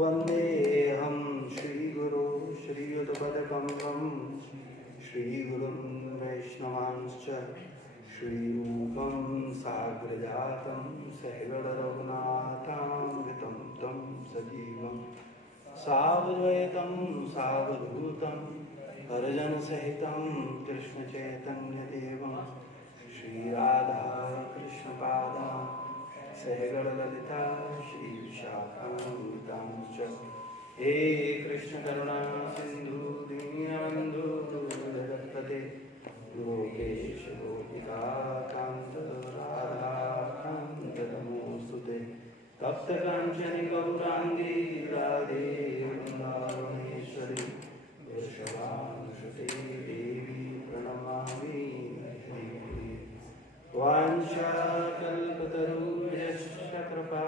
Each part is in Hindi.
वन्देऽहं श्रीगुरो श्रीयुतपदकमलं श्रीगुरुं वैष्णवांश्च श्रीरूपं साग्रजातं सहगणरघुनाथान्वितं तं सजीवं सावद्वैतं सावधूतं हरिजनसहितं कृष्णचैतन्यदेवं श्रीराधा कृष्णपादां सहगणललिता श्रीविशाखान्वितांश्च हे कृष्ण करुणा सिंधु दीनबन्धु जगत्पते गोपेश गोपिका कान्त राधाकान्त नमोस्तुते तप्त काञ्चन गौराङ्गी राधे वृन्दावनेश्वरी वृषभानुसुते देवी प्रणमामि वाञ्छाकल्पतरुभ्यश्च कृपा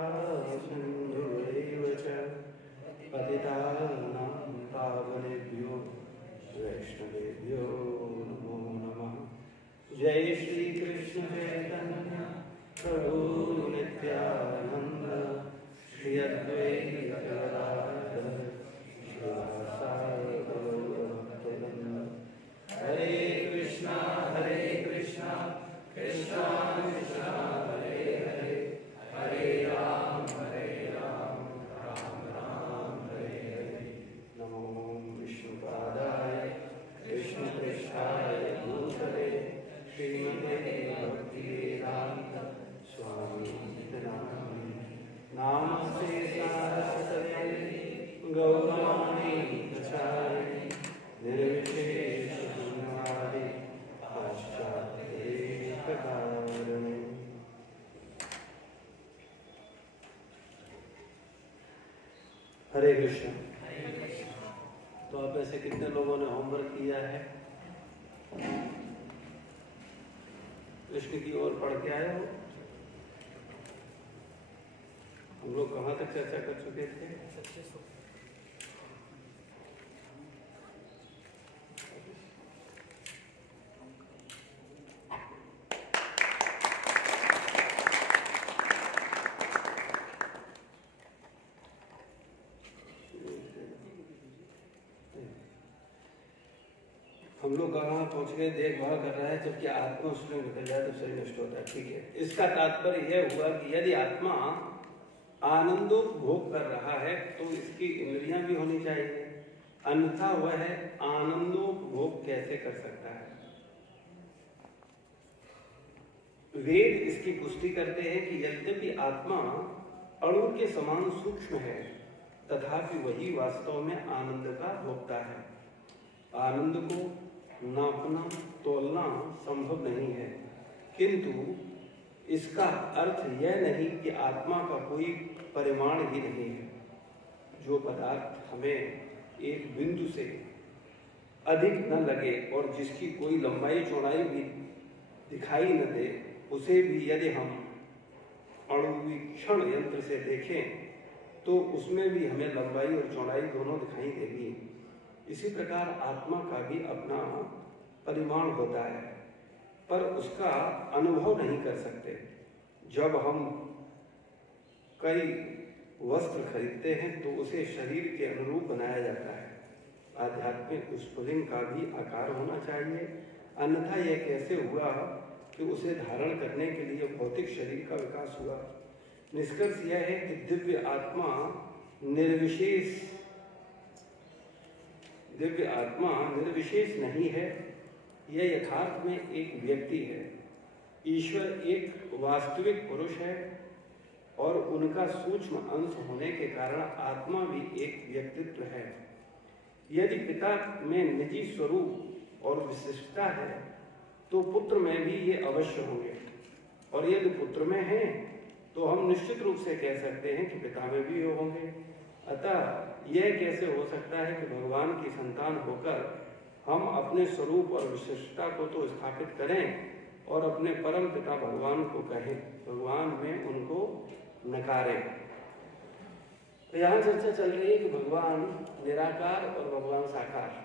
सिन्धुभ्यैव च पतितानां पावनेभ्यो वैष्णवेभ्यो नमो नमः। जय श्री कृष्ण चैतन्य प्रभु नित्यानंद श्री अद्वैत गदाधर श्रीवासादि गौरभक्तवृंद। हरे कृष्णा कृष्णा कृष्णा हरे हरे हरे राम राम राम हरे हरे। नमो विष्णुपादाय कृष्णपृष्ठाय भूतले श्रीमते भक्तिवेदांत स्वामी नामिने नमस्ते सारस्वते गौरवाणी प्रचारिणे निर्विशेष शून्यवादी पाश्चात्य। हरे कृष्ण। तो आप ऐसे कितने लोगों ने होमवर्क किया है? कृष्ण की ओर पढ़ के आए हो? हम लोग कहाँ तक चर्चा कर चुके थे? हम लोग कहाँ पहुंच गए? देखभाल कर रहा है, जबकि आत्मा उसमें निकल जाए तो शरीर नष्ट होता है। ठीक है, इसका तात्पर्य यह हुआ कि यदि आत्मा आनंदोपभोग कर रहा है तो इसकी इंद्रियां भी होनी चाहिए, अन्यथा वह आनंदोपभोग कैसे कर सकता है? वेद इसकी पुष्टि करते हैं कि यद्यपि आत्मा अणु के समान सूक्ष्म है, तथापि वही वास्तव में आनंद का भोक्ता है। आनंद को नापना तोलना संभव नहीं है, किंतु इसका अर्थ यह नहीं कि आत्मा का कोई परिमाण ही नहीं है। जो पदार्थ हमें एक बिंदु से अधिक न लगे और जिसकी कोई लंबाई चौड़ाई भी दिखाई न दे, उसे भी यदि हम अणुवीक्षण यंत्र से देखें तो उसमें भी हमें लंबाई और चौड़ाई दोनों दिखाई देगी। इसी प्रकार आत्मा का भी अपना परिमाण होता है, पर उसका अनुभव नहीं कर सकते। जब हम कई वस्त्र खरीदते हैं तो उसे शरीर के अनुरूप बनाया जाता है। आध्यात्मिक स्फुलिंग का भी आकार होना चाहिए, अन्यथा यह कैसे हुआ कि उसे धारण करने के लिए भौतिक शरीर का विकास हुआ। निष्कर्ष यह है कि दिव्य आत्मा निर्विशेष नहीं है, यह यथार्थ में एक व्यक्ति है। ईश्वर एक वास्तविक पुरुष है और उनका सूक्ष्म अंश होने के कारण आत्मा भी एक व्यक्तित्व है। यदि पिता में निजी स्वरूप और विशिष्टता है तो पुत्र में भी ये अवश्य होंगे, और यदि पुत्र में है तो हम निश्चित रूप से कह सकते हैं कि पिता में भी होंगे। अतः यह कैसे हो सकता है कि भगवान की संतान होकर हम अपने स्वरूप और विशिष्टता को तो स्थापित करें और अपने परम पिता भगवान को कहें, भगवान में उनको नकारें। तो यहाँ चर्चा चल रही है कि भगवान निराकार और भगवान साकार।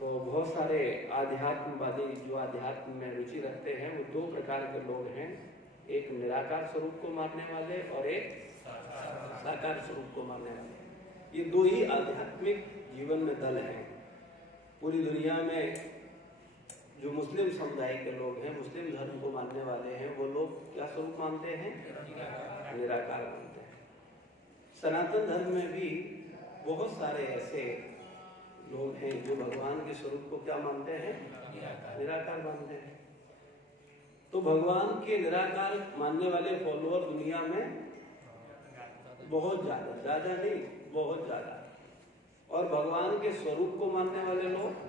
तो बहुत सारे आध्यात्मवादी जो आध्यात्म में रुचि रखते हैं वो दो प्रकार के लोग हैं, एक निराकार स्वरूप को मानने वाले और एक साकार स्वरूप को मानने वाले। ये दो ही आध्यात्मिक जीवन में दल हैं। पूरी दुनिया में जो मुस्लिम समुदाय के लोग हैं, मुस्लिम धर्म को मानने वाले हैं, वो लोग क्या स्वरूप मानते हैं? निराकार मानते हैं। सनातन धर्म में भी बहुत सारे ऐसे लोग हैं जो भगवान के स्वरूप को क्या मानते हैं? निराकार मानते हैं। तो भगवान के निराकार मानने वाले फॉलोअर दुनिया में बहुत ज्यादा नहीं, बहुत ज्यादा। और भगवान के स्वरूप को मानने वाले लोग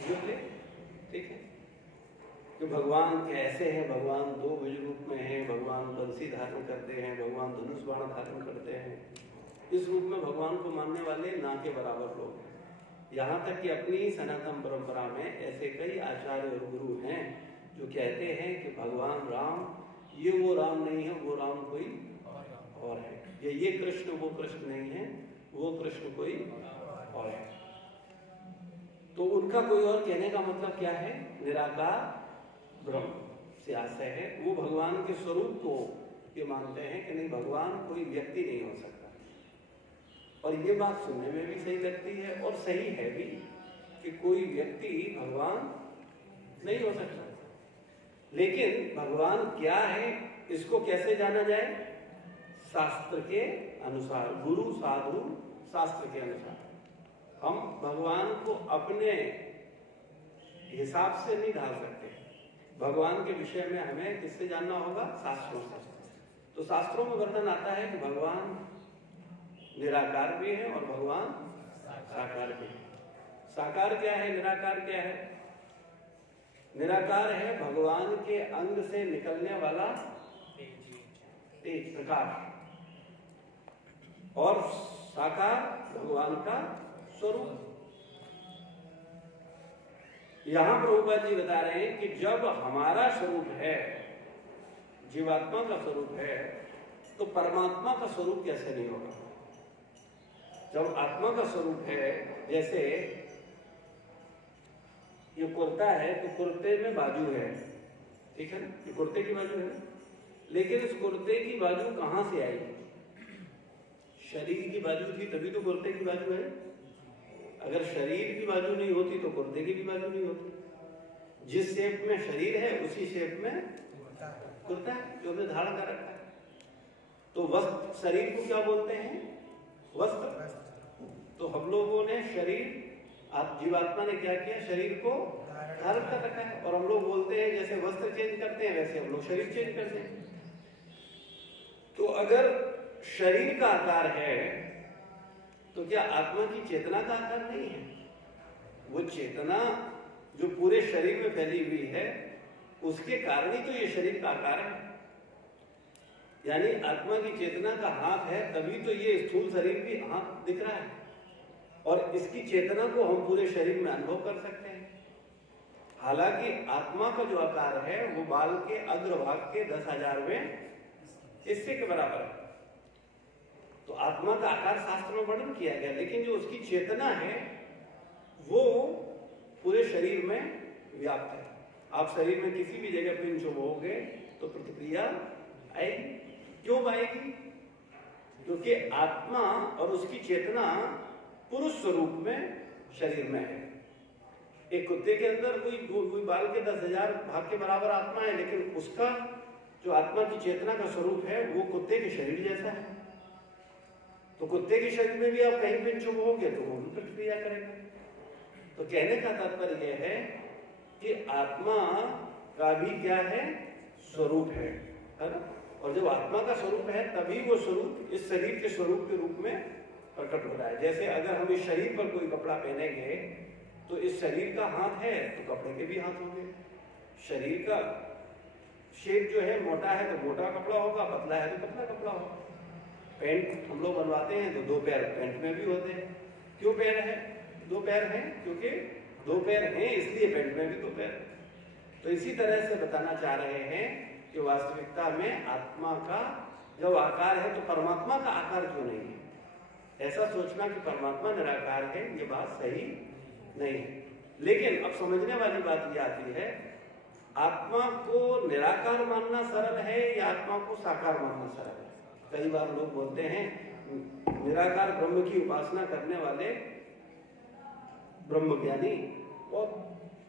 ठीक है कि भगवान कैसे हैं, भगवान दो भुज रूप में हैं, भगवान बंसी धारण करते हैं, भगवान धनुष बाण धारण करते हैं। इस रूप में भगवान को मानने वाले ना के बराबर लोग हैं। यहाँ तक कि अपनी सनातन परंपरा में ऐसे कई आचार्य और गुरु हैं जो कहते हैं कि भगवान राम ये वो राम नहीं है, वो राम कोई और है, ये कृष्ण वो कृष्ण नहीं है, वो कृष्ण कोई और है। तो उनका कोई और कहने का मतलब क्या है? निराकार ब्रह्म से आशय है। वो भगवान के स्वरूप को ये मानते हैं कि नहीं, भगवान कोई व्यक्ति नहीं हो सकता। और ये बात सुनने में भी सही लगती है और सही है भी कि कोई व्यक्ति भगवान नहीं हो सकता। लेकिन भगवान क्या है इसको कैसे जाना जाए? शास्त्र के अनुसार, गुरु साधु शास्त्र के अनुसार। हम भगवान को अपने हिसाब से नहीं ढाल सकते। भगवान के विषय में हमें किससे जानना होगा? शास्त्रों से। तो शास्त्रों में वर्णन आता है कि भगवान निराकार भी है और भगवान साकार भी है। साकार क्या है? निराकार क्या है? निराकार है भगवान के अंग से निकलने वाला तेज प्रकाश, और साकार भगवान का स्वरूप। यहां प्रभुपाद जी बता रहे हैं कि जब हमारा स्वरूप है, जीवात्मा का स्वरूप है, तो परमात्मा का स्वरूप कैसे नहीं होगा? जब आत्मा का स्वरूप है, जैसे ये कुर्ता है तो कुर्ते में बाजू है, ठीक है ना, ये कुर्ते की बाजू है, लेकिन इस कुर्ते की बाजू कहां से आई? शरीर की बाजू थी तभी तो कुर्ते की बाजू है। अगर शरीर की बाजू नहीं होती तो कुर्ते की भी बाजू नहीं होती। जिस शेप में शरीर है उसी शेप में कुर्ता है जो हमने धारण कर रखा है। तो वस्त्र, शरीर को क्या बोलते हैं? वस्त्र। तो हम लोगों ने शरीर, आप जीवात्मा ने क्या किया? शरीर को धारण कर रखा है। और हम लोग बोलते हैं जैसे वस्त्र चेंज करते हैं वैसे हम लोग शरीर चेंज करते हैं। तो अगर शरीर का आकार है तो क्या आत्मा की चेतना का आकार नहीं है? वो चेतना जो पूरे शरीर में फैली हुई है उसके कारण ही तो ये शरीर का आकार है। यानी आत्मा की चेतना का हाथ है तभी तो ये स्थूल शरीर भी हाथ दिख रहा है, और इसकी चेतना को हम पूरे शरीर में अनुभव कर सकते हैं। हालांकि आत्मा का जो आकार है वो बाल के अग्रभाग के 10,000वें हिस्से के बराबर है। तो आत्मा का आकार शास्त्र में वर्णन किया गया, लेकिन जो उसकी चेतना है वो पूरे शरीर में व्याप्त है। आप शरीर में किसी भी जगह पिन चुभोगे तो प्रतिक्रिया आएगी। क्यों आएगी? क्योंकि आत्मा और उसकी चेतना पुरुष स्वरूप में शरीर में है। एक कुत्ते के अंदर कोई बाल के 10,000 भाग के बराबर आत्मा है, लेकिन उसका जो आत्मा की चेतना का स्वरूप है वो कुत्ते के शरीर जैसा है। तो कुत्ते के शरीर में भी आप कहीं पिन चुभोगे तो वो भी प्रतिक्रिया करेगा। तो कहने का तात्पर्य यह है कि आत्मा का भी क्या है? स्वरूप है ना। और जब आत्मा का स्वरूप है तभी वो स्वरूप इस शरीर के स्वरूप के रूप में प्रकट हो रहा है। जैसे अगर हम इस शरीर पर कोई कपड़ा पहनेंगे तो इस शरीर का हाथ है तो कपड़े के भी हाथ होंगे। शरीर का शेप जो है मोटा है तो मोटा कपड़ा होगा, पतला है तो पतला कपड़ा होगा। पैंट हम लोग बनवाते हैं तो दो पैर पैंट में भी होते हैं। क्यों पैर है? दो पैर हैं क्योंकि दो पैर हैं, इसलिए पैंट में भी दो पैर। तो इसी तरह से बताना चाह रहे हैं कि वास्तविकता में आत्मा का जब आकार है तो परमात्मा का आकार क्यों नहीं है? ऐसा सोचना कि परमात्मा निराकार है ये बात सही नहीं है। लेकिन अब समझने वाली बात ये आती है, आत्मा को निराकार मानना सरल है या आत्मा को साकार मानना सरल है? कई बार लोग बोलते हैं निराकार ब्रह्म की उपासना करने वाले ब्रह्मज्ञानी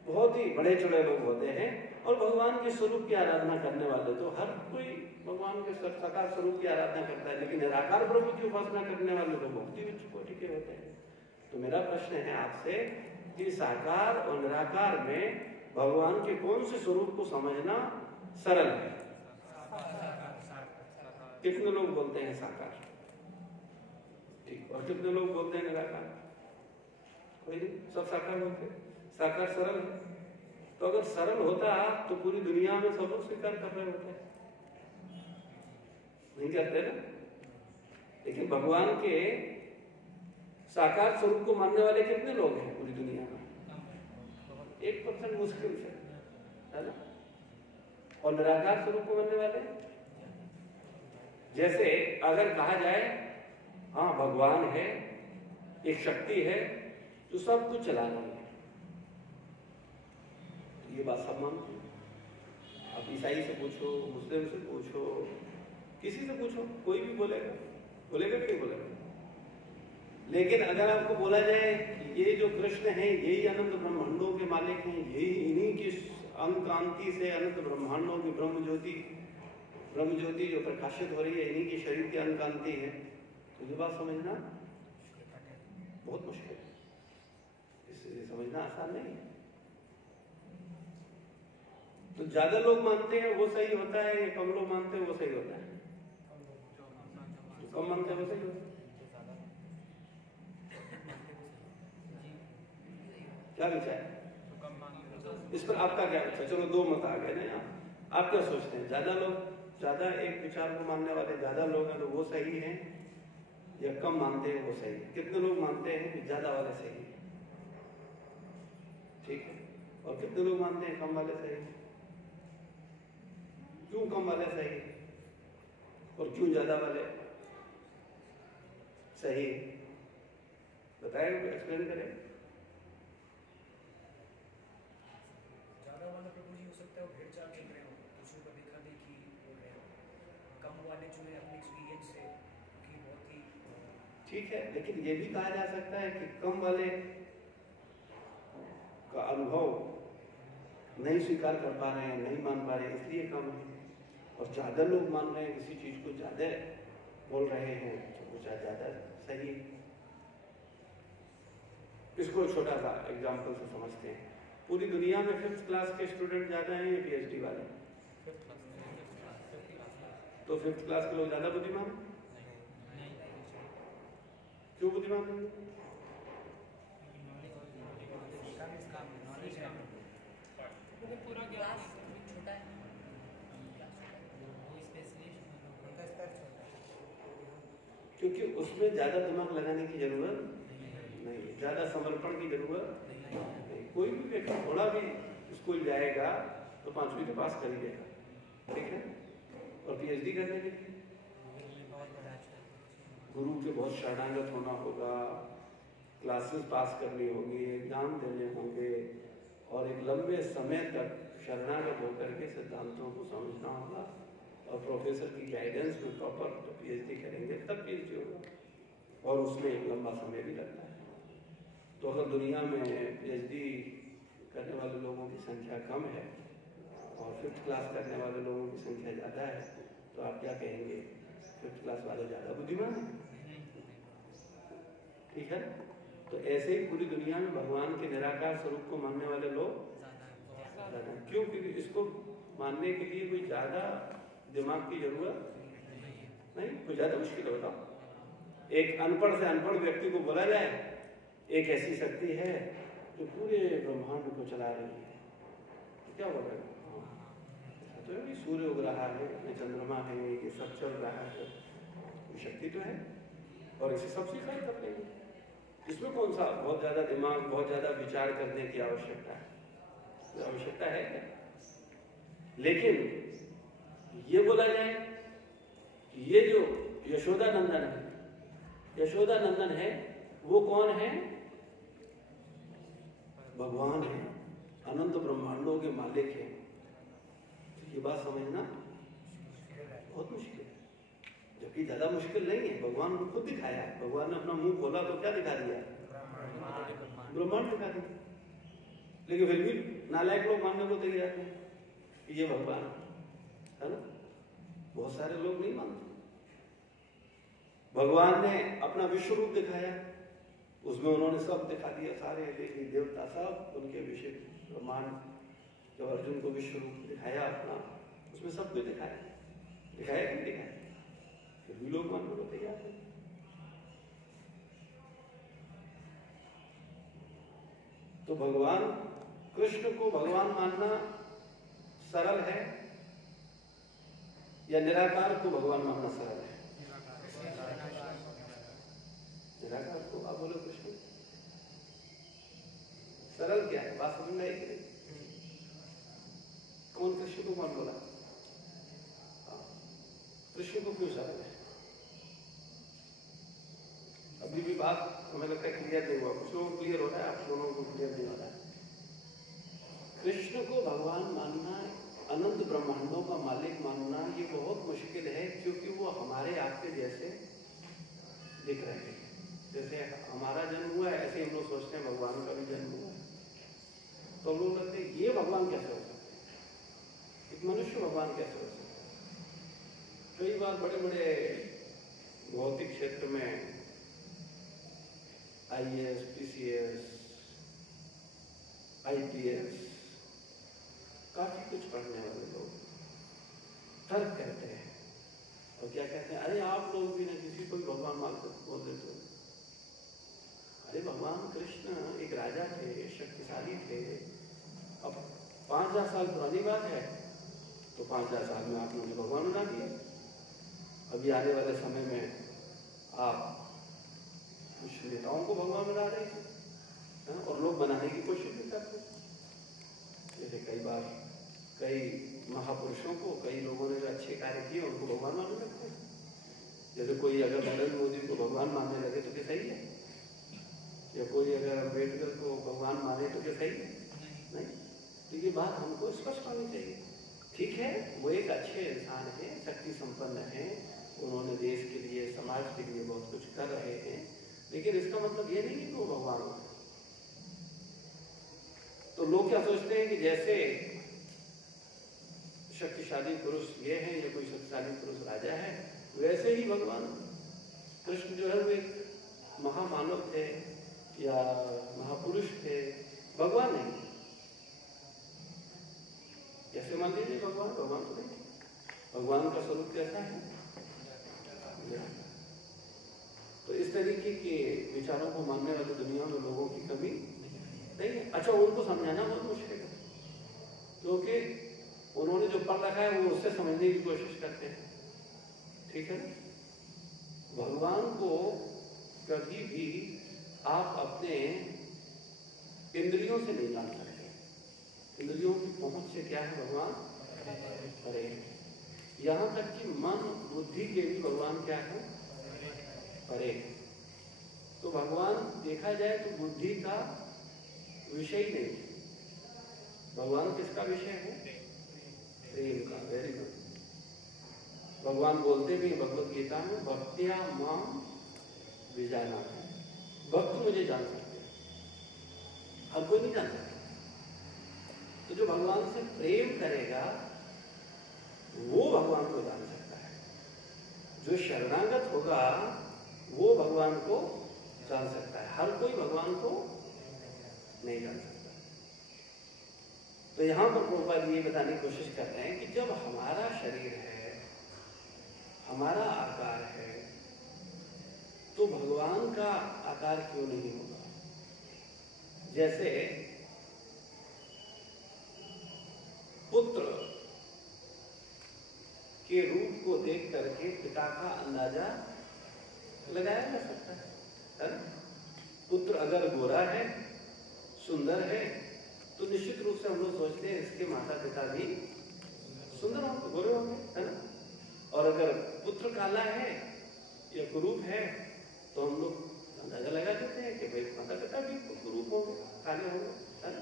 बहुत ही बड़े चढ़े लोग होते हैं, और भगवान के स्वरूप की आराधना करने वाले तो हर कोई भगवान के साकार स्वरूप की आराधना करता है, लेकिन निराकार ब्रह्म की उपासना करने वाले तो बहुत ही उच्च कोटि के होते हैं। तो मेरा प्रश्न है आपसे कि साकार और निराकार में भगवान के कौन से स्वरूप को समझना सरल है? कितने लोग बोलते हैं साकार? ठीक। और कितने लोग बोलते हैं निराकार? कोई नहीं, सब साकार बोलते हैं। साकार सरल है। तो अगर सरल होता तो पूरी दुनिया में सब लोग स्वीकार कर रहे होते, नहीं करते ना। लेकिन भगवान के साकार स्वरूप को मानने वाले कितने लोग हैं पूरी दुनिया में? 1% मुश्किल से, है ना। और निराकार स्वरूप को मानने वाले, जैसे अगर कहा जाए हाँ भगवान है, एक शक्ति है जो सब कुछ चला रही है, तो ये बात सब मानते हैं। आप ईसाई से पूछो, मुस्लिम से पूछो, किसी से पूछो, कोई भी बोलेगा कि नहीं बोलेगा। लेकिन अगर आपको बोला जाए ये जो कृष्ण है यही अनंत ब्रह्मांडों के मालिक हैं, यही इन्हीं की अंतकांति से अनंत ब्रह्मांडों की ब्रह्म ज्योति जो प्रकाशित हो रही है इन्हीं के शरीर की अंतकांति है, तो ये बात समझना बहुत मुश्किल है, इसे समझना आसान नहीं है। तो ज्यादा लोग मानते हैं वो सही होता है या कम लोग मानते हैं वो सही होता है? जो कम मानते हैं वो सही होता है। क्या विचार है इस पर? आपका क्या विचार? चलो दो मत आ गए ना यहाँ। आप क्या सोचते हैं? ज्यादा एक विचार को मानने वाले ज्यादा लोग हैं तो वो सही हैं या कम मानते हैं वो सही है? कितने लोग मानते हैं कि ज्यादा वाले सही है? ठीक है। और कितने लोग मानते हैं कम वाले सही है? क्यों कम वाले सही है और क्यों ज्यादा वाले सही है? बताएगा, एक्सप्लेन करें। ज्यादा वाला प्रभु जी हो सकता है भेड़ चाल चल रहे हो, दूसरों को देखा देखी हो रहे हो। कम वाले जो है अपने एक्सपीरियंस से कि बहुत ही ठीक है, लेकिन ये भी कहा जा सकता है कि कम वाले का अनुभव नहीं स्वीकार कर पा रहे हैं, नहीं मान पा रहे हैं, इसलिए कम है। और ज्यादा लोग मान रहे हैं किसी चीज को, ज्यादा बोल रहे हैं तो वो ज्यादा सही है। इसको छोटा सा एग्जाम्पल से समझते हैं। पूरी दुनिया में 5th क्लास के स्टूडेंट ज्यादा हैं या PhD वाले? तो 5th क्लास के लोग ज्यादा बुद्धिमान? क्यों बुद्धिमान नहीं? क्योंकि उसमें ज्यादा दिमाग लगाने की जरूरत नहीं, ज्यादा समर्पण की जरूरत नहीं। कोई भी व्यक्ति थोड़ा भी स्कूल जाएगा तो 5वीं तो पास कर ही देगा, ठीक है। और PhD करने के लिए गुरु के बहुत शरणागत होना होगा, क्लासेस पास करनी होगी, एग्जाम देने होंगे, और एक लंबे समय तक शरणागत होकर के सिद्धांतों को समझना होगा, और प्रोफेसर की गाइडेंस में प्रॉपर PhD करेंगे तब PhD होगा, और उसमें एक लंबा समय भी लगता है। तो अगर दुनिया में PhD करने वाले लोगों की संख्या कम है और 5th क्लास करने वाले लोगों की संख्या ज़्यादा है, तो आप क्या कहेंगे? 5th क्लास वाले ज़्यादा बुद्धिमान है, ठीक है। तो ऐसे ही पूरी दुनिया में भगवान के निराकार स्वरूप को मानने वाले लोग ज़्यादा। क्यों? क्योंकि इसको मानने के लिए कोई ज़्यादा दिमाग की जरूरत नहीं, कुछ ज्यादा मुश्किल होता। एक अनपढ़ से अनपढ़ व्यक्ति को बोला जाए एक ऐसी शक्ति है जो पूरे ब्रह्मांड को चला रही है, तो क्या बोलेगा? तो ये सूर्य उग रहा है, चंद्रमा है, ये सब चल रहा है, ये शक्ति तो है और इसे सब स्वीकार कर लेंगे। इसमें कौन सा बहुत ज्यादा दिमाग, बहुत ज्यादा विचार करने की आवश्यकता है? तो आवश्यकता है क्या? लेकिन ये बोला जाए ये जो यशोदा नंदन है, यशोदा नंदन है, वो कौन है? भगवान है, अनंत ब्रह्मांडों के मालिक है। ये बात समझना बहुत मुश्किल है, जबकि ज्यादा मुश्किल नहीं है। भगवान ने खुद दिखाया है, भगवान ने अपना मुंह खोला तो क्या दिखा दिया? ब्रह्मांड दिखा दिया। लेकिन फिर भी नालायक लोग मानने को तैयार जाते हैं कि ये भगवान है ना। बहुत सारे लोग नहीं मानते। भगवान ने अपना विश्व रूप दिखाया, उसमें उन्होंने सब दिखा दिया, सारे देवी देवता सब उनके विषय ब्रह्मांड। जब अर्जुन को विश्व रूप दिखाया अपना, उसमें सब कुछ दिखाया, दिखाया कि दिखाया, फिर भी लोग मानने को तैयार है। तो भगवान कृष्ण को भगवान मानना सरल है या निराकार को भगवान मानना सरल है? निराकार को। आप बोलो कृष्ण सरल क्या है? बात समझ में आई कि नहीं? कौन कृष्ण को कौन बोला? कृष्ण को क्यों सरल है? अभी भी बात हमें लगता है क्लियर नहीं हुआ। कुछ लोगों को क्लियर हो रहा है, आप लोगों को क्लियर नहीं हो रहा है। कृष्ण को भगवान मानना, अनंत ब्रह्मांडों का मालिक मानना, ये बहुत मुश्किल है, क्योंकि वो हमारे आपके जैसे दिख रहे हैं। जैसे हमारा जन्म हुआ है ऐसे हम लोग सोचते हैं भगवान का भी जन्म हुआ है, तो हम लोग लगते हैं ये भगवान कैसे हो सकते हैं, एक मनुष्य भगवान कैसे हो सकते हैं। कई बार बड़े बड़े भौतिक क्षेत्र में IAS, PCS, IPS, काफी कुछ पढ़ने वाले लोग तर्क करते हैं और क्या कहते हैं, अरे आप लोग भी ना किसी को भी भगवान मानकर बोल देते हो। अरे भगवान कृष्ण एक राजा थे, शक्तिशाली थे। अब 5000 साल पुरानी बात है, तो 5000 साल में आपने मुझे भगवान बना दिया। अभी आने वाले समय में आप कुछ नेताओं को भगवान बना रहे हैं और लोग बनाने की कोशिश भी करते हैं। जैसे कई बार कई महापुरुषों को, कई लोगों ने जो अच्छे कार्य किए उनको भगवान मानने लगते हैं। जैसे कोई अगर नरेंद्र मोदी को भगवान मानने लगे तो क्या सही है? या कोई अगर अम्बेडकर को भगवान माने तो क्या सही है? नहीं। तो ये बात हमको स्पष्ट होनी चाहिए। ठीक है, वो एक अच्छे इंसान है, शक्ति संपन्न है, उन्होंने देश के लिए, समाज के लिए बहुत कुछ कर रहे हैं, लेकिन इसका मतलब ये नहीं कि वो भगवान हो। तो लोग क्या सोचते हैं कि जैसे शक्तिशाली पुरुष ये है या कोई शक्तिशाली पुरुष राजा है, वैसे ही भगवान कृष्ण जो है वो एक महामानव थे या महापुरुष थे, भगवान नहीं। कैसे मान लीजिए भगवान? भगवान तो नहीं। भगवान का स्वरूप कैसा है? तो इस तरीके के विचारों को मानने वाली दुनिया में लोगों की कमी नहीं है। अच्छा, उनको समझाना बहुत मुश्किल है, क्योंकि उन्होंने जो पढ़ रखा है वो उससे समझने की कोशिश करते हैं। ठीक है, भगवान को कभी भी आप अपने इंद्रियों से नहीं जान सकते। इंद्रियों की पहुंच से क्या है भगवान परे है। यहां तक कि मन बुद्धि के भी भगवान क्या है? परे। तो भगवान देखा जाए तो बुद्धि का विषय नहीं, भगवान किसका विषय है? प्रेम का। Very good. भगवान बोलते भी भगवत गीता में, भक्त्या माम विजाना, भक्त मुझे जान सकते हैं, हर कोई नहीं जान सकता। तो जो भगवान से प्रेम करेगा वो भगवान को जान सकता है। जो शरणागत होगा वो भगवान को जान सकता है, हर कोई भगवान को नहीं जान सकता। तो यहां पर प्रभुपाद ये बताने की कोशिश कर रहे हैं कि जब हमारा शरीर है हमारा आकार है तो भगवान का आकार क्यों नहीं होगा? जैसे पुत्र के रूप को देख करके पिता का अंदाजा लगाया जा सकता है ना? पुत्र अगर गोरा है, सुंदर है, तो निश्चित रूप से हम लोग सोचते हैं इसके माता पिता भी सुंदर होंगे, गोरे होंगे, है ना? और अगर पुत्र काला है या कुरूप है तो हम लोग अंदाजा लगा देते हैं कि भाई माता पिता भी कुरूप होंगे, काले होंगे, है ना?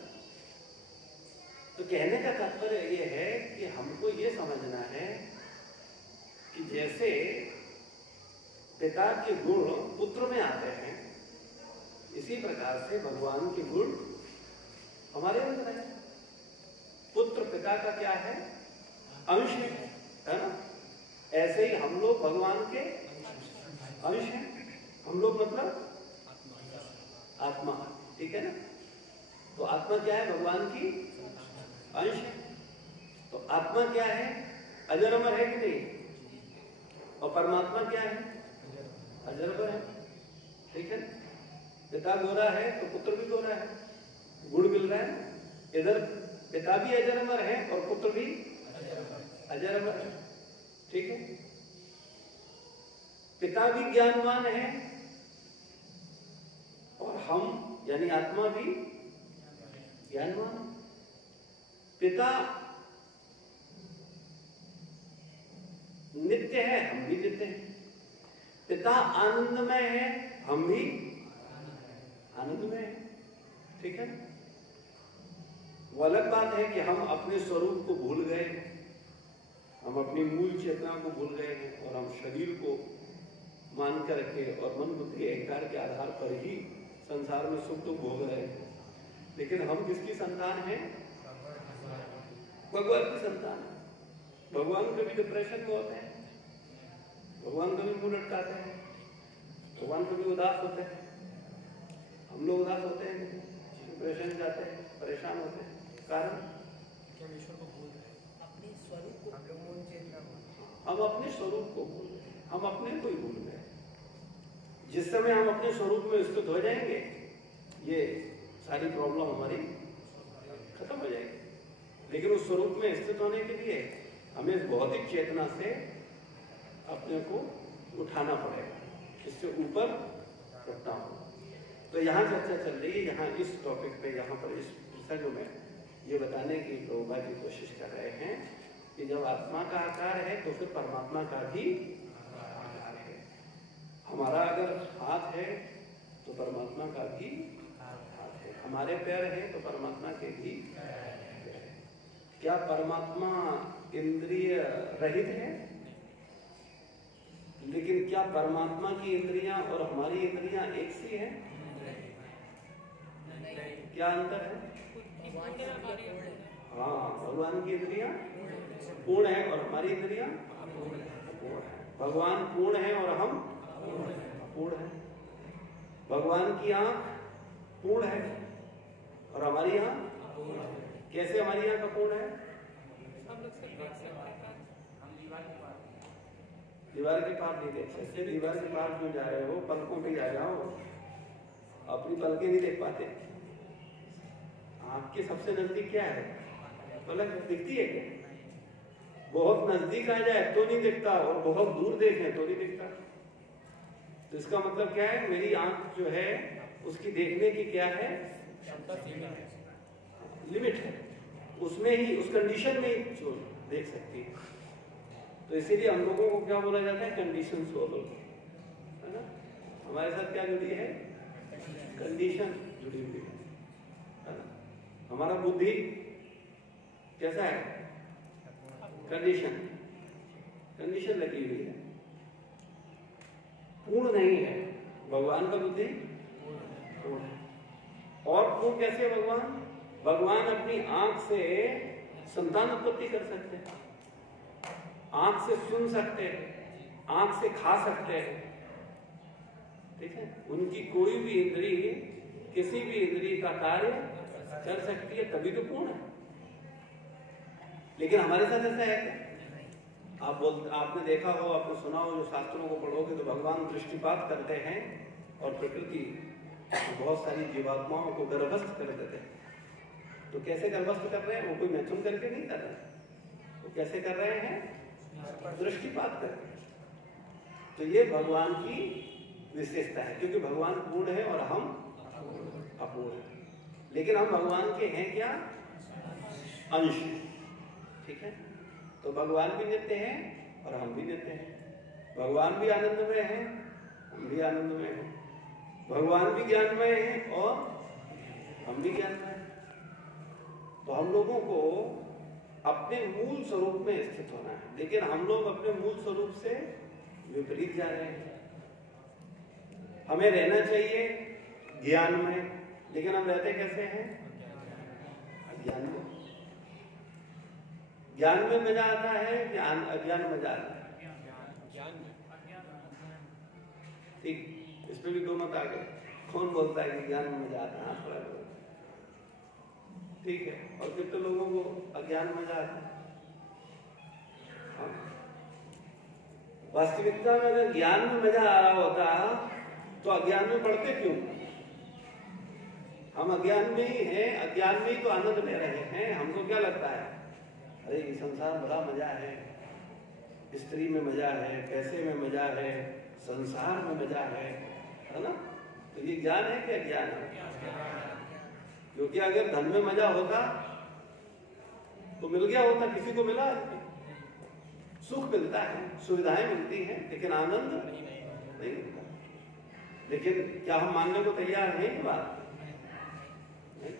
तो कहने का तात्पर्य ये है कि हमको ये समझना है कि जैसे पिता के गुण पुत्र में आते हैं, इसी प्रकार से भगवान के गुण हमारे अंदर है। पुत्र पिता का क्या है? अंश है ना? ऐसे ही हम लोग भगवान के अंश हैं। हम लोग मतलब आत्मा, ठीक है ना? तो आत्मा क्या है? भगवान की अंश है। तो आत्मा क्या है? अजर अमर है कि नहीं? और परमात्मा क्या है? अजर अमर है, ठीक है? पिता गोरा है तो पुत्र भी गोरा है, गुण मिल रहा है। इधर पिता भी अजर अमर है और पुत्र भी अजर अमर है, ठीक है? पिता भी ज्ञानवान है और हम यानी आत्मा भी ज्ञानवान है। पिता नित्य है, हम भी नित्य हैं। पिता आनंदमय है, हम भी आनंदमय है, ठीक है? वो अलग बात है कि हम अपने स्वरूप को भूल गए, हम अपनी मूल चेतना को भूल गए हैं और हम शरीर को मान करके और मन बुद्धि अहंकार के आधार पर ही संसार में सुख दुख भोग रहे हैं। लेकिन हम किसकी संतान हैं? भगवान की संतान है। भगवान कभी डिप्रेशन में होते हैं, भगवान कभी मुंह लटकाते हैं, भगवान कभी उदास होते हैं। हम लोग उदास होते हैं, डिप्रेशन जाते हैं, परेशान होते हैं। कारण ईश्वर को भूल रहे, अपने स्वरूप को, हम अपने स्वरूप को भूल गए, हम अपने को ही भूल गए। जिस समय हम अपने स्वरूप में स्थित हो जाएंगे, ये सारी प्रॉब्लम हमारी खत्म हो जाएगी। लेकिन उस स्वरूप में स्थित होने के लिए हमें भौतिक चेतना से अपने को उठाना पड़ेगा, इससे ऊपर उठना होगा। तो यहाँ चर्चा चल रही है, यहाँ इस टॉपिक पे, यहाँ पर इस प्रसंग में ये बताने की प्रभुपाद की कोशिश कर रहे हैं कि जब आत्मा का आकार है तो फिर परमात्मा का भी आकार है। हमारा अगर हाथ है तो परमात्मा का भी हाथ है, हमारे पैर हैं तो परमात्मा के भी पैर हैं। क्या परमात्मा इंद्रिय रहित है? लेकिन क्या परमात्मा की इंद्रियां और हमारी इंद्रियां एक सी हैं? क्या अंतर है? हाँ, भगवान की इंद्रियां पूर्ण है और हमारी इंद्रियां अपूर्ण है। भगवान पूर्ण है और हम अपूर्ण है। भगवान की आंख पूर्ण है और हमारी आंख कैसे? हमारी आंख अपूर्ण है। दीवार के पार नहीं देख सकते। दीवार के पार क्यों जा रहे हो? पलकों पे आ जाओ, अपनी पलकें नहीं देख पाते। आपके सबसे नजदीक क्या है? पलक दिखती है क्या? बहुत नजदीक आ जाए तो नहीं दिखता और बहुत दूर देखें तो नहीं दिखता। तो इसका मतलब क्या है? मेरी आंख जो है उसकी देखने की क्या है? लिमिट है, उसमें ही, उस कंडीशन में ही जो देख सकती है। तो इसीलिए हम लोगों को क्या बोला जाता है? कंडीशन सोल, है ना? हमारे साथ क्या जुड़ी है? कंडीशन जुड़ी हुई है ना? हमारा बुद्धि कैसा है? कंडीशन, कंडीशन लगी हुई है, पूर्ण नहीं है। भगवान का बुद्धि पूर्ण है। और पूर्ण कैसे है भगवान? भगवान अपनी आंख से संतान उत्पत्ति कर सकते हैं, आंख से सुन सकते हैं, आंख से खा सकते हैं, ठीक है? उनकी कोई भी इंद्री किसी भी इंद्री का कार्य कर सकती है, तभी तो पूर्ण है। लेकिन हमारे साथ ऐसा है क्या? आपने देखा हो, आपने सुना हो, जो शास्त्रों को पढ़ोगे तो भगवान दृष्टिपात करते हैं और प्रकृति बहुत सारी जीवात्माओं को गर्भस्थ कर देते हैं। तो कैसे गर्भस्थ कर रहे हैं? वो कोई मैथुन करके नहीं कर रहे हैं, वो कैसे कर रहे हैं? दृष्टिपात करके। तो ये भगवान की विशेषता है, क्योंकि भगवान पूर्ण है और हम अपूर्ण है। लेकिन हम भगवान के हैं क्या? अंश। ठीक है, तो भगवान भी नित्य हैं और हम भी नित्य हैं। भगवान भी आनंदमय है, हम भी आनंदमय हैं। भगवान भी ज्ञानमय है और हम भी ज्ञानमय हैं। तो हम लोगों को अपने मूल स्वरूप में स्थित होना है, लेकिन हम लोग अपने मूल स्वरूप से विपरीत जा रहे हैं। हमें रहना चाहिए ज्ञान में, लेकिन हम रहते कैसे हैं? अज्ञान में। ज्ञान में मजा आता है कि अज्ञान में मजा आता है? ठीक, इसमें भी दो मत आ गए। कौन बोलता है कि ज्ञान में मजा आता है? ठीक है, और कितने लोगों को अज्ञान में मजा आता है? वास्तविकता में अगर ज्ञान में मजा आ रहा होता तो अज्ञान में पढ़ते क्यों? हम अज्ञान में ही हैं, अज्ञान में ही तो आनंद ले रहे हैं। हमको क्या लगता है? अरे ये संसार बड़ा मजा है, स्त्री में मजा है, पैसे में मजा है, संसार में मजा है ना? तो ये ज्ञान है कि अज्ञान है? क्योंकि अगर धन में मजा होता तो मिल गया होता, किसी को मिला, सुख मिलता है, सुविधाएं मिलती हैं, लेकिन आनंद नहीं मिलता। लेकिन क्या हम मानने को तैयार हैं? ये बात नहीं।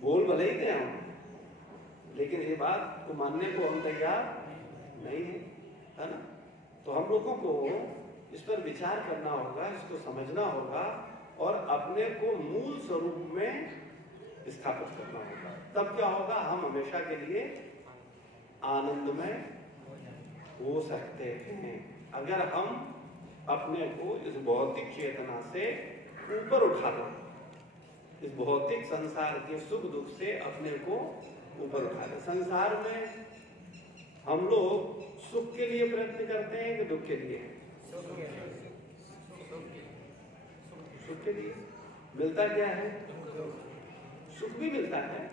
बोल भले ही थे हम, लेकिन ये बात को मानने को हम तैयार नहीं है ना? तो हम लोगों को इस पर विचार करना होगा, इसको समझना होगा और अपने को मूल स्वरूप में स्थापित करना होगा। तब क्या होगा? हम हमेशा के लिए आनंदमय हो सकते हैं, अगर हम अपने को इस भौतिक चेतना से ऊपर उठा लें, इस भौतिक संसार के सुख दुख से अपने को ऊपर उठा लें। संसार में हम लोग सुख के लिए प्रयत्न करते हैं कि दुख के लिए? सुख के लिए। मिलता क्या है? सुख भी मिलता है,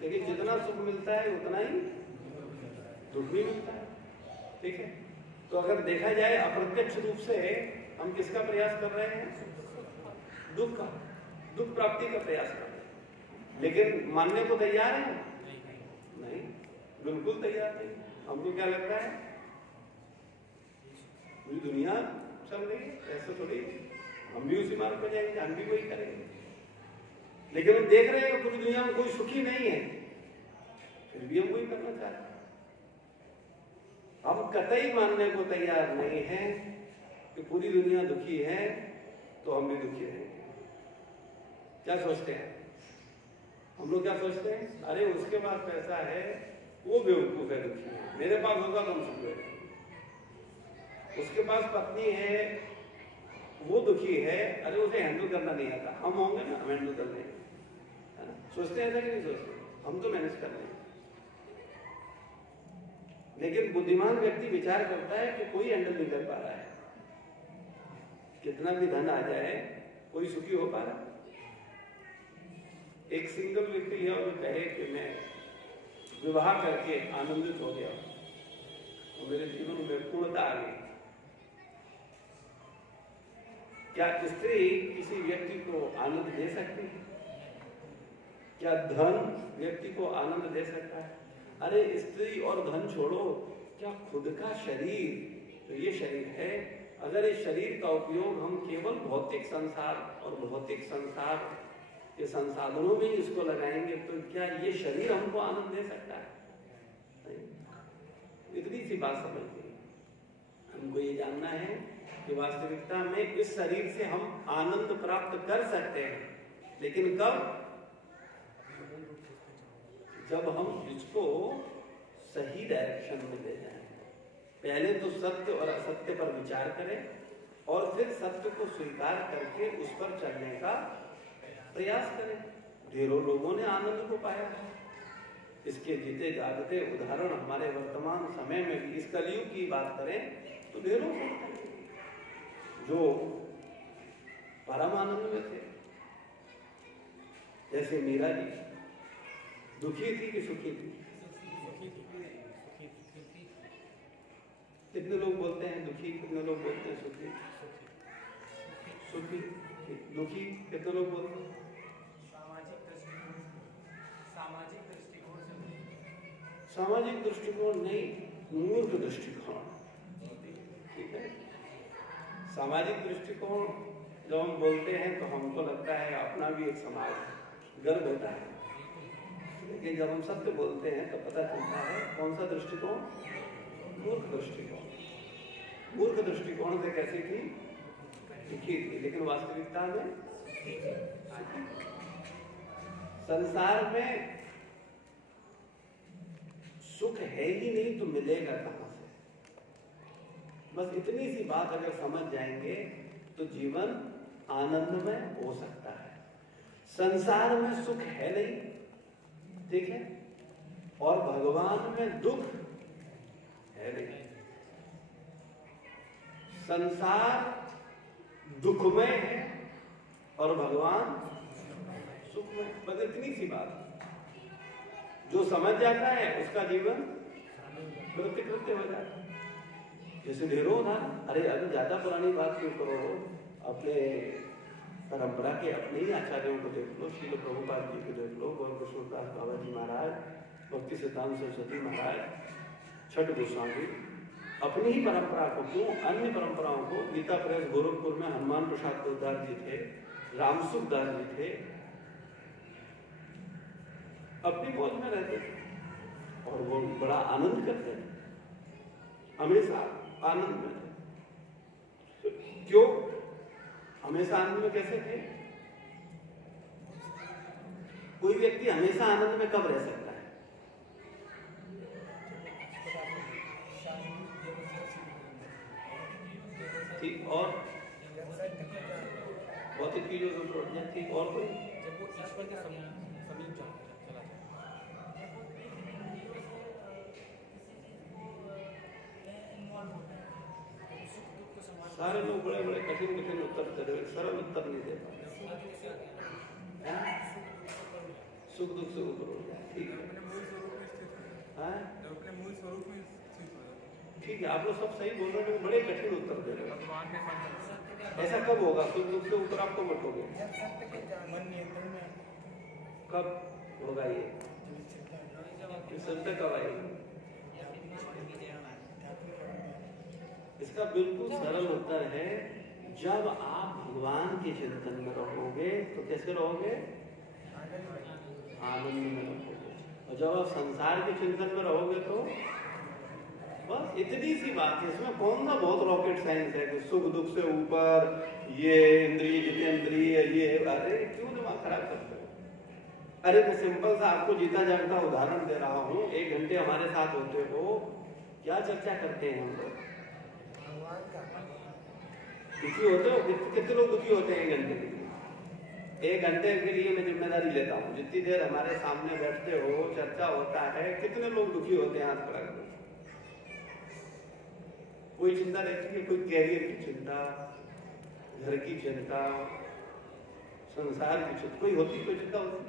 लेकिन जितना सुख मिलता है उतना ही दुख भी मिलता है। ठीक है, तो अगर देखा जाए अप्रत्यक्ष रूप से हम किसका प्रयास कर रहे हैं? दुख का, दुख प्राप्ति का प्रयास कर रहे हैं। लेकिन मानने को तैयार है? नहीं, बिल्कुल तैयार नहीं। हमको क्या लगता है? पूरी दुनिया चल रही है, ऐसे थोड़ी हम भी उसी मार्ग पर जाएंगे, हम भी वही करेंगे। लेकिन हम देख रहे हैं पूरी दुनिया में कोई सुखी नहीं है, फिर भी हम वही करना चाहते हैं। हम कतई मानने को तैयार नहीं है कि पूरी दुनिया दुखी है तो हम भी दुखी रहेंगे। क्या सोचते हैं हम लोग? क्या सोचते हैं? अरे उसके पास पैसा है, वो बेवकूफ है, दुखी है, मेरे पास होगा तो हम सुख रहेंगे। उसके पास पत्नी है, वो दुखी है, अरे उसे हैंडल करना नहीं आता, हम होंगे ना, हम हैंडल कर लेंगे। सोचते हैं ऐसा कि नहीं सोचते? हम तो मैनेज कर लेंगे। लेकिन बुद्धिमान व्यक्ति विचार करता है कि कोई हैंडल नहीं कर पा रहा है, कितना भी धन आ जाए कोई सुखी हो पा रहा? एक सिंगल व्यक्ति है और कहे कि मैं विवाह करके आनंदित हो गया और मेरे जीवन में पूर्णता आ गई। क्या स्त्री किसी व्यक्ति को आनंद दे सकती है? क्या धन व्यक्ति को आनंद दे सकता है? अरे स्त्री और धन छोड़ो, क्या खुद का शरीर, तो ये शरीर है, अगर इस शरीर का उपयोग हम केवल भौतिक संसार और भौतिक संसार के संसाधनों में इसको लगाएंगे तो क्या ये शरीर हमको आनंद दे सकता है? नहीं। इतनी सी बात समझते हमको ये जानना है कि वास्तविकता में इस शरीर से हम आनंद प्राप्त कर सकते हैं, लेकिन कब? जब हम इसको सही डायरेक्शन में ले जाएं। पहले तो सत्य और असत्य पर विचार करें और फिर सत्य को स्वीकार करके उस पर चलने का प्रयास करें। ढेरों लोगों ने आनंद को पाया है, इसके जीते जागते उदाहरण हमारे वर्तमान समय में भी, इस कलयुग की बात करें तो ढेरों जो परम आनंद में थे। जैसे मीरा जी दुखी थी कि सुखी थी? कितने लोग बोलते हैं दुखी, कितने लोग बोलते हैं सुखी? सुखी। दुखी कितने लोग बोलते हैं? सामाजिक दृष्टिकोण नहीं, मूर्ख दृष्टिकोण। ठीक है, सामाजिक दृष्टिकोण जब हम बोलते हैं तो हमको लगता है अपना भी एक समाज है, गर्व होता है। लेकिन जब हम सत्य बोलते हैं तो पता चलता है कौन सा दृष्टिकोण? मूर्ख दृष्टिकोण। मूर्ख दृष्टिकोण से कैसी थी? दुखी थी, लेकिन वास्तविकता में संसार में सुख है ही नहीं तो मिलेगा कहां से? बस इतनी सी बात अगर समझ जाएंगे तो जीवन आनंदमय हो सकता है। संसार में सुख है नहीं, ठीक है, और भगवान में दुख है नहीं। संसार दुखमय है और भगवान सुखमय। बस इतनी सी बात। जो समझ जाता है उसका जीवन कृत्य कृत्य हो जाता है। जैसे ढेरों था, अरे अगर ज्यादा पुरानी बात क्यों करो, अपने परंपरा के अपने ही आचार्यों को देख लो, श्रील प्रभुपाद जी को देख लो, गौर कृष्णदास बाबा जी महाराज, भक्ति सिद्धांत सरस्वती महाराज, छठ गोस्वामी, अपनी ही परंपरा को क्यों, अन्य परंपराओं को, गीता प्रेस गोरखपुर में हनुमान प्रसाद दास जी थे, रामसुख दास जी थे, अपनी मौज में रहते थे और वो बड़ा आनंद करते थे, हमेशा आनंद में थे। क्यों हमेशा आनंद में कैसे थे? कोई व्यक्ति हमेशा आनंद में कब रह सकता है? ठीक, और भौतिक चीजों से उठ जाए। ठीक, और कोई? जब वो ईश्वर के समीप चला जाए। सारे लोग बड़े बड़े कठिन कठिन उत्तर दे रहे, सरल उत्तर नहीं दे पाते। सुख दुख से ऊपर हो जाए। ठीक है, ठीक है, आप लोग सब सही बोल रहे हो, बड़े कठिन उत्तर दे रहे हो। ऐसा कब होगा? सुख दुख से ऊपर आप कब उठोगे? कब होगा ये? सत्य कब आएगी? इसका बिल्कुल सरल उत्तर है, जब आप भगवान के चिंतन में रहोगे तो कैसे रहोगे? आनंद में रहोगे। और जब आप संसार के चिंतन में रहोगे तो बस इतनी सी बात है। इसमें कौन सा बहुत रॉकेट साइंस है कि सुख दुख से ऊपर, ये इंद्रिय जितेंद्रिय, ये, अरे क्यों दिमाग खराब करते हो? अरे मैं सिंपल सा आपको जीता जागता उदाहरण दे रहा हूँ। 1 घंटे हमारे साथ होते हो, क्या चर्चा करते हैं हम लोग? दुखी होते हो? कितने लोग दुखी होते हैं 1 घंटे के लिए? 1 घंटे के लिए मैं जिम्मेदारी लेता हूँ, जितनी देर हमारे सामने बैठते हो, चर्चा होता है, कितने लोग दुखी होते हैं? हाथ खड़ा करो। कोई चिंता रहती है? कोई कैरियर की चिंता, घर की चिंता, संसार की चिंता, कोई होती? कोई चिंता होती?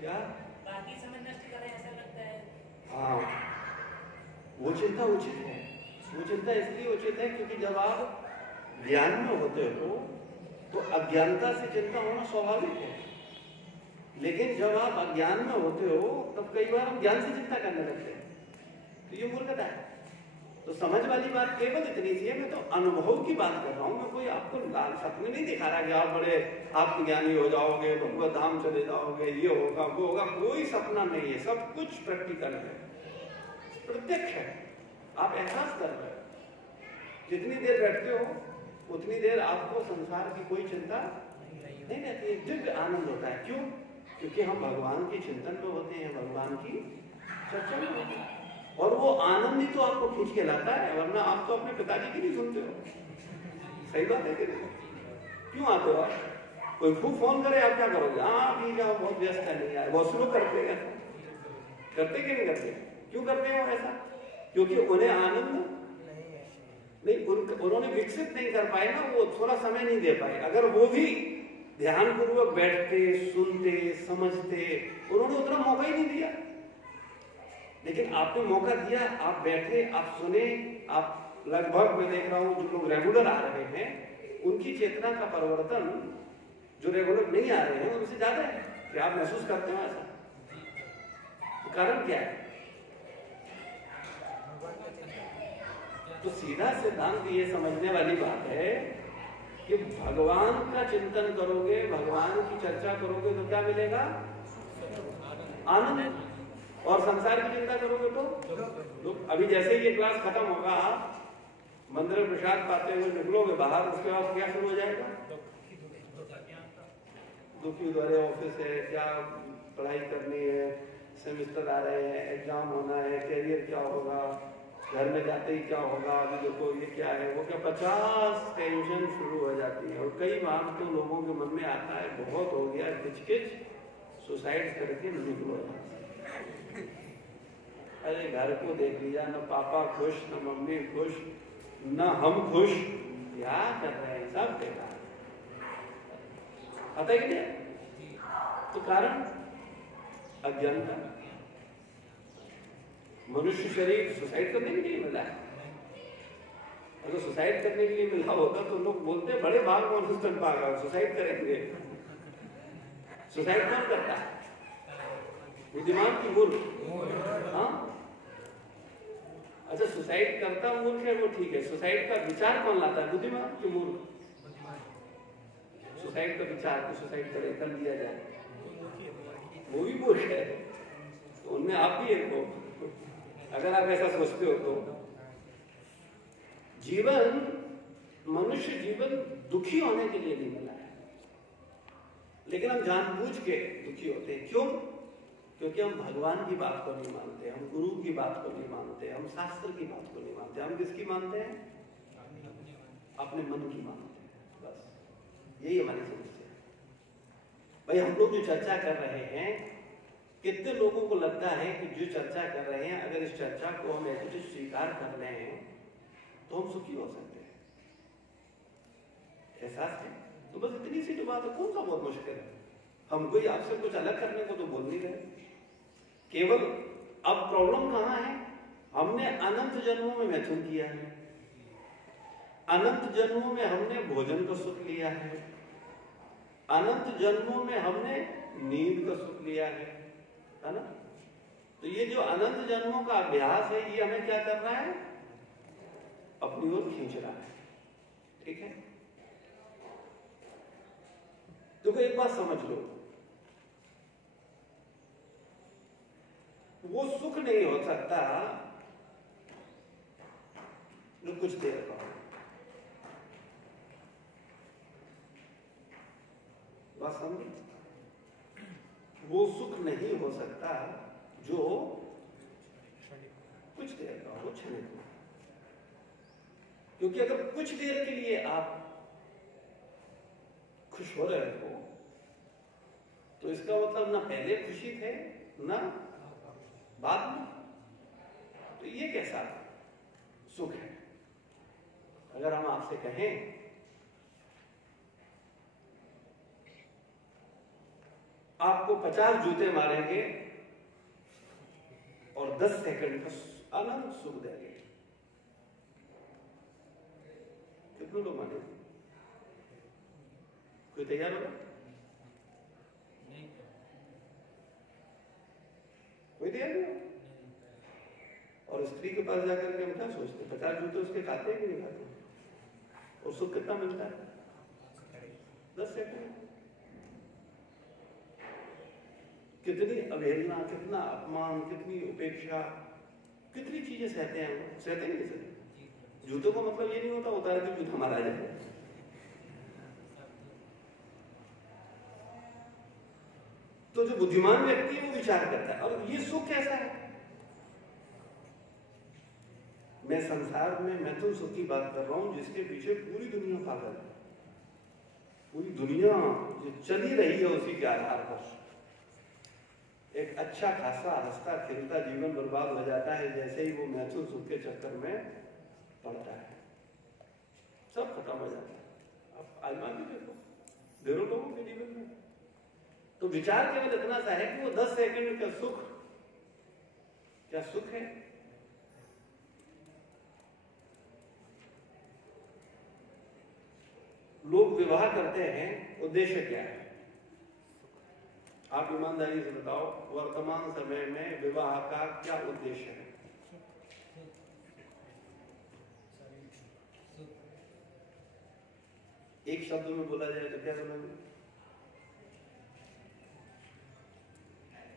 क्या? हाँ, वो चिंता उचित है। वो चिंता इसलिए उचित है क्योंकि जब आप ज्ञान में होते हो तो अज्ञानता से चिंता होना स्वाभाविक है। लेकिन जब आप अज्ञान में होते हो तब कई बार हम ज्ञान से चिंता करने लगते हैं, तो ये मूर्खता है। तो समझ वाली बात केवल इतनी सी है। मैं तो अनुभव की बात कर रहा हूँ। मैं कोई आपको सपने नहीं दिखा रहा कि आप बड़े आत्मज्ञानी हो जाओगे, भगवत धाम चले जाओगे, ये होगा वो होगा। कोई सपना नहीं है, सब कुछ प्रैक्टिकल है, प्रत्यक्ष है। आप एहसास कर रहे हो। जितनी देर बैठते हो उतनी देर आपको संसार की कोई चिंता नहीं रहती है। दिव्य आनंद होता है। क्यों? क्योंकि हम भगवान के चिंतन में होते हैं, भगवान की चर्चा में होते हैं। और वो आनंद ही तो आपको खींच के लाता है, वरना आप तो अपने पिताजी की नहीं सुनते हो। सही बात है कि नहीं? क्यों आते हो आप? कोई खूब फोन करे आप क्या करोगे? हाँ ठीक है बहुत व्यस्त है, नहीं आए। बहुत से लोग करते हैं ऐसा, करते कि नहीं करते? क्यों करते हैं वो ऐसा? क्योंकि उन्हें आनंद नहीं, उन्होंने विकसित नहीं कर पाए ना, वो थोड़ा समय नहीं दे पाए। अगर वो भी ध्यान पूर्वक बैठते, सुनते, समझते, उन्होंने उतना मौका ही नहीं दिया। लेकिन आपने मौका दिया, आप बैठे, आप सुने, आप लगभग, मैं देख रहा हूं जो लोग रेगुलर आ रहे हैं उनकी चेतना का परिवर्तन जो रेगुलर नहीं आ रहे हैं उनसे ज्यादा है। क्या आप महसूस करते हो ऐसा? तो कारण क्या है? तो सीधा सिद्धांत ये समझने वाली बात है कि भगवान का चिंतन करोगे, भगवान की चर्चा करोगे तो क्या मिलेगा? आनंद। और संसार की चिंता करोगे तो अभी जैसे ही ये क्लास खत्म होगा, आप मंदिर में प्रसाद पाते हुए निकलोगे बाहर, उसके बाद क्या शुरू हो जाएगा? दुखी द्वारे ऑफिस है, क्या पढ़ाई करनी है, सेमेस्टर आ रहे हैं, एग्जाम होना है, कैरियर क्या होगा, घर में जाते ही क्या होगा, अभी देखो ये क्या है, वो क्या, 50 टेंशन शुरू हो जाती है। और कई बार तो लोगों के मन में आता है बहुत हो गया किचकिच, सुसाइड करके निकलो। अरे घर को देख लिया, न पापा खुश, न मम्मी खुश, न हम खुश, क्या कर रहे हैं, सब बेकार। आता है कि नहीं? तो कारण अज्ञानता। मनुष्य शरीर सुसाइड करने के लिए मिला है। अगर सुसाइड करने के लिए मिला होता तो लोग बोलते बड़े भाग मनुष्य पागल सुसाइड करेंगे। सुसाइड कौन करता है? बुद्धिमान की मूर्ख? हाँ, अच्छा सुसाइड करता मूर्ख है वो ठीक है, सुसाइड का विचार कौन लाता है? बुद्धिमान की मूर्ख? सुसाइड का विचार कि सुसाइड करे, कर लिया जाए, वो भी मूर्ख है। तो उनमें आप भी एक हो अगर आप ऐसा सोचते हो तो। जीवन, मनुष्य जीवन दुखी होने के लिए नहीं मिला है, लेकिन हम जानबूझ के दुखी होते हैं। क्यों? क्योंकि हम भगवान की बात को नहीं मानते, हम गुरु की बात को नहीं मानते, हम शास्त्र की बात को नहीं मानते। हम किसकी मानते हैं? अपने मन की मानते हैं। बस यही हमारी समस्या है। भाई हम लोग जो चर्चा कर रहे हैं, कितने लोगों को लगता है कि जो चर्चा कर रहे हैं, अगर इस चर्चा को हम ऐसे स्वीकार कर रहे हैं तो हम सुखी हो सकते हैं? एहसास है? तो बस इतनी सी तो बात है, कौन सा बहुत मुश्किल है? हम कोई आपसे कुछ अलग करने को तो बोल नहीं रहे। केवल अब प्रॉब्लम कहां है? हमने अनंत जन्मों में मैथुन किया है, अनंत जन्मों में हमने भोजन का सुख लिया है, अनंत जन्मों में हमने नींद का सुख लिया है ना? तो ये जो अनंत जन्मों का अभ्यास है, ये हमें क्या कर रहा है? अपनी ओर खींच रहा है। ठीक है? तो एक बात समझ लो, वो सुख नहीं हो सकता जो कुछ देर का हो। बात समझ? वो सुख नहीं हो सकता जो कुछ देर का हो, क्षणिक हो। क्योंकि अगर कुछ देर के लिए आप खुश हो रहे हो तो इसका मतलब ना पहले खुशी थे ना बाद में। तो ये कैसा सुख है? अगर हम आपसे कहें आपको 50 जूते मारेंगे और 10 सेकंड का अनंत सुख देंगे, कितने लोग मानेंगे? कोई तैयार होगा? कोई तैयार नहीं होगा। और स्त्री के पास जाकर के हम क्या सोचते हैं? 50 जूते उसके खाते हैं कि नहीं खाते? और सुख कितना मिलता है? 10 सेकंड। कितनी अवहेलना, कितना अपमान, कितनी उपेक्षा, कितनी चीजें सहते हैं हम। सहते नहीं सहते? जूतों का मतलब ये नहीं होता उतार के जूता मारा जाए। तो जो बुद्धिमान व्यक्ति है वो विचार करता है, और ये सुख कैसा है? मैं संसार में मैथुन सुख की बात कर रहा हूं, जिसके पीछे पूरी दुनिया पागल है। पूरी दुनिया जो चल ही रही है उसी के आधार पर एक अच्छा खासा हंसता खेलता जीवन बर्बाद हो जाता है जैसे ही वो मैथुन सुख के चक्कर में पड़ता है, सब खत्म हो जाता है। आप आजमा के देखो ढेरों लोगों के जीवन में। तो विचार केवल इतना सा है कि वो 10 सेकंड का सुख क्या सुख है? लोग विवाह करते हैं, उद्देश्य क्या है? आप ईमानदारी से बताओ, वर्तमान समय में विवाह का क्या उद्देश्य है? एक शब्द में बोला जाए तो क्या बोलेंगे?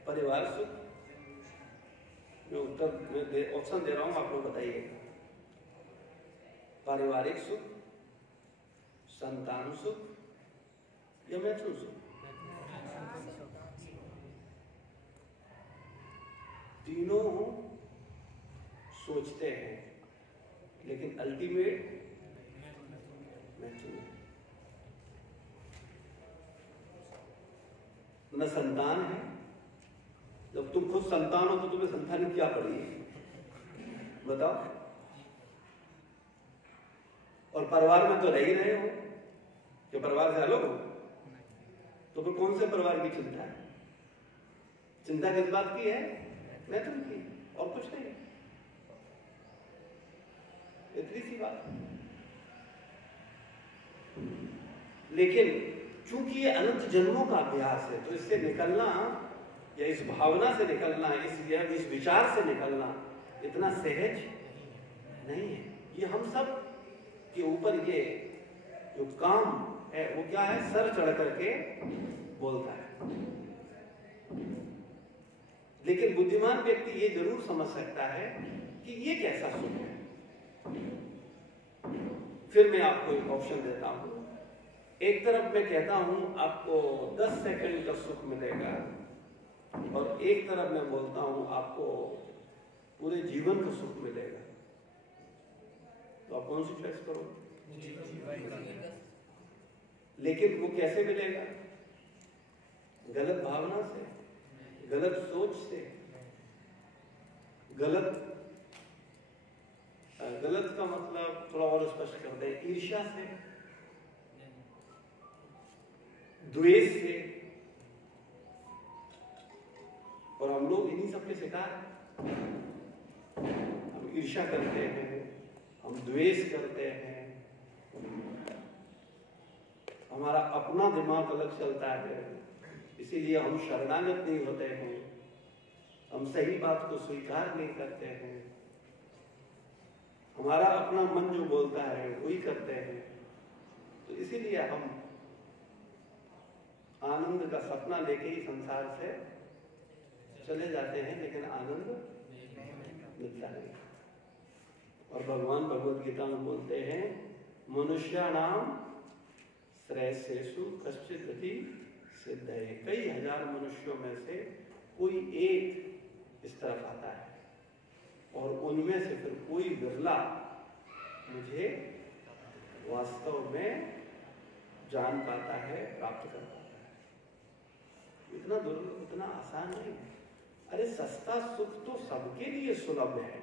परिवार सुख। मैं उत्तर में ऑप्शन दे रहा हूं, आप लोग बताइएगा। पारिवारिक सुख, संतान सुख या मैथुन सुख? तीनों सोचते हैं लेकिन अल्टीमेट मैथुन। न संतान है, जब तुम खुद संतान हो तो तुम्हें संतान क्या पड़ी है बताओ? और परिवार में तो रह ही रहे हो कि परिवार से अलग हो, तो फिर कौन से परिवार की चिंता है? चिंता किस बात की है? मैथुन की, और कुछ नहीं। इतनी सी बात। लेकिन चूंकि ये अनंत जन्मों का अभ्यास है तो इससे निकलना या इस भावना से निकलना, इस विचार से निकलना इतना सहज नहीं है। ये हम सब के ऊपर ये जो काम है वो क्या है? सर चढ़ करके बोलता है। लेकिन बुद्धिमान व्यक्ति ये जरूर समझ सकता है कि ये कैसा सुख है। फिर मैं आपको एक ऑप्शन देता हूं। एक तरफ मैं कहता हूं आपको 10 सेकंड का सुख मिलेगा और एक तरफ मैं बोलता हूं आपको पूरे जीवन का सुख मिलेगा। तो आप कौन सी चॉइस करोगे? लेकिन वो कैसे मिलेगा? गलत भावना से, गलत सोच से, गलत का मतलब थोड़ा और स्पष्ट कर दें, ईर्ष्या से, द्वेष से। और हम लोग इन्हीं सबके शिकार। हम ईर्ष्या करते हैं, हम द्वेष करते हैं, हमारा अपना दिमाग अलग चलता है, इसीलिए हम शरणागत नहीं होते हैं, हम सही बात को स्वीकार नहीं करते हैं, हमारा अपना मन जो बोलता है वही करते हैं। तो इसीलिए हम आनंद का सपना लेके ही संसार से चले जाते हैं, लेकिन आनंद मिलता नहीं। और भगवान भगवद गीता में बोलते हैं, मनुष्याणाम श्रेयसेषु कश्चित् गति सिद्धये। कई हजार मनुष्यों में से कोई एक इस तरफ आता है और उनमें से फिर कोई विरला मुझे वास्तव में जान पाता है, प्राप्त कर पाता है। इतना दुर्लभ, इतना आसान नहीं है। अरे सस्ता सुख तो सबके लिए सुलभ है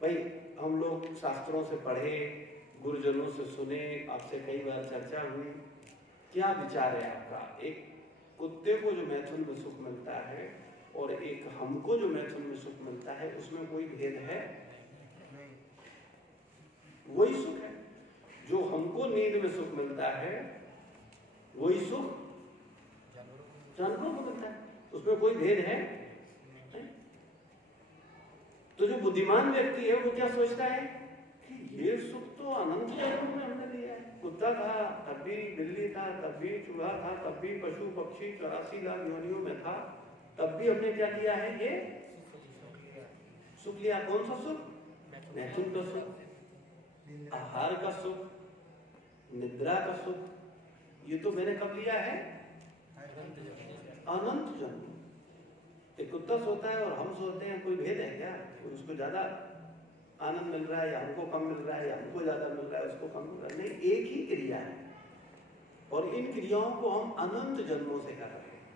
भाई। हम लोग शास्त्रों से पढ़े, गुरुजनों से सुने, आपसे कई बार चर्चा हुई, क्या विचार है आपका? एक कुत्ते को जो मैथुन में सुख मिलता है और एक हमको जो मैथुन में सुख मिलता है, उसमें कोई भेद है? वही सुख है जो हमको नींद में सुख मिलता है, वही सुख जानवरों को मिलता है, उसमें कोई भेद है? तो जो बुद्धिमान व्यक्ति है वो क्या सोचता है कि ये सुख तो अनंत जन्मों में हमने लिया है। कुत्ता था तब भी, बिल्ली था तब भी, चूहा था तब भी, पशु पक्षी 84 लाख योनियों में था तब भी हमने क्या किया है? ये सुख लिया। कौन सा सुख? मैथुन का सुख, आहार का सुख, निद्रा का सुख। ये तो मैंने कब लिया है? अनंत जन्म। एक कुत्ता सोता है और हम सोते हैं, कोई भेद है क्या? उसको ज्यादा आनंद मिल रहा है या हमको कम मिल रहा है, या हमको ज्यादा मिल रहा है उसको कम मिल रहा है? नहीं, एक ही क्रिया है। और इन क्रियाओं को हम अनंत जन्मों से कर रहे हैं,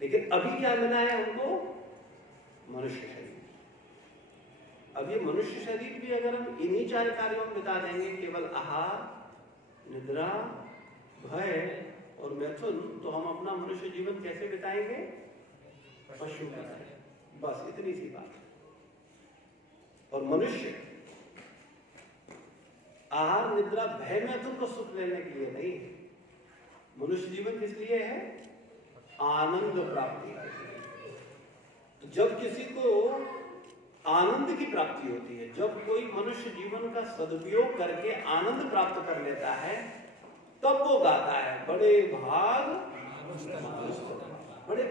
लेकिन अभी क्या मिला है हमको? मनुष्य शरीर। अब ये मनुष्य शरीर भी अगर हम इन्हीं 4 कार्यों में बिता देंगे, केवल आहार, निद्रा, भय और मैथुन, तो हम अपना मनुष्य जीवन कैसे बिताएंगे? पशु का। बस इतनी सी बात है। और मनुष्य आहार, निद्रा, भय, मैथुन को सुख लेने के लिए नहीं है। मनुष्य जीवन किस लिए है? आनंद प्राप्ति के लिए। तो जब किसी को आनंद की प्राप्ति होती है, जब कोई मनुष्य जीवन का सदुपयोग करके आनंद प्राप्त कर लेता है, तब वो गाता है, बड़े भाग, बड़े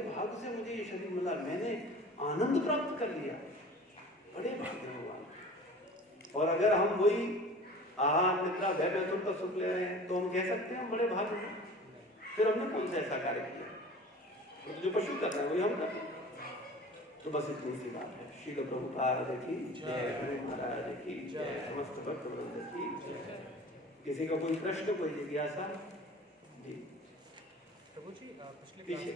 भाग से मुझे ये शरीर मिला, मैंने आनंद प्राप्त कर लिया, बड़े भाग्य भगवान। और अगर हम वही आहार, निद्रा, भय, मैथुन का सुख ले रहे हैं, तो हम कह सकते हैं हम बड़े भाग्य हैं। फिर हमने कौन सा ऐसा कार्य किया? तो जो पशु कर रहे हैं वही हम कर रहे हैं। तो बस इतनी सी बात है। श्रील प्रभुपाद की जय, हरि महाराज की जय, समस्त भक्त वृंद की जय। किसी का कोई प्रश्न, कोई जिज्ञासा? जी प्रभु जी, पिछले पीछे।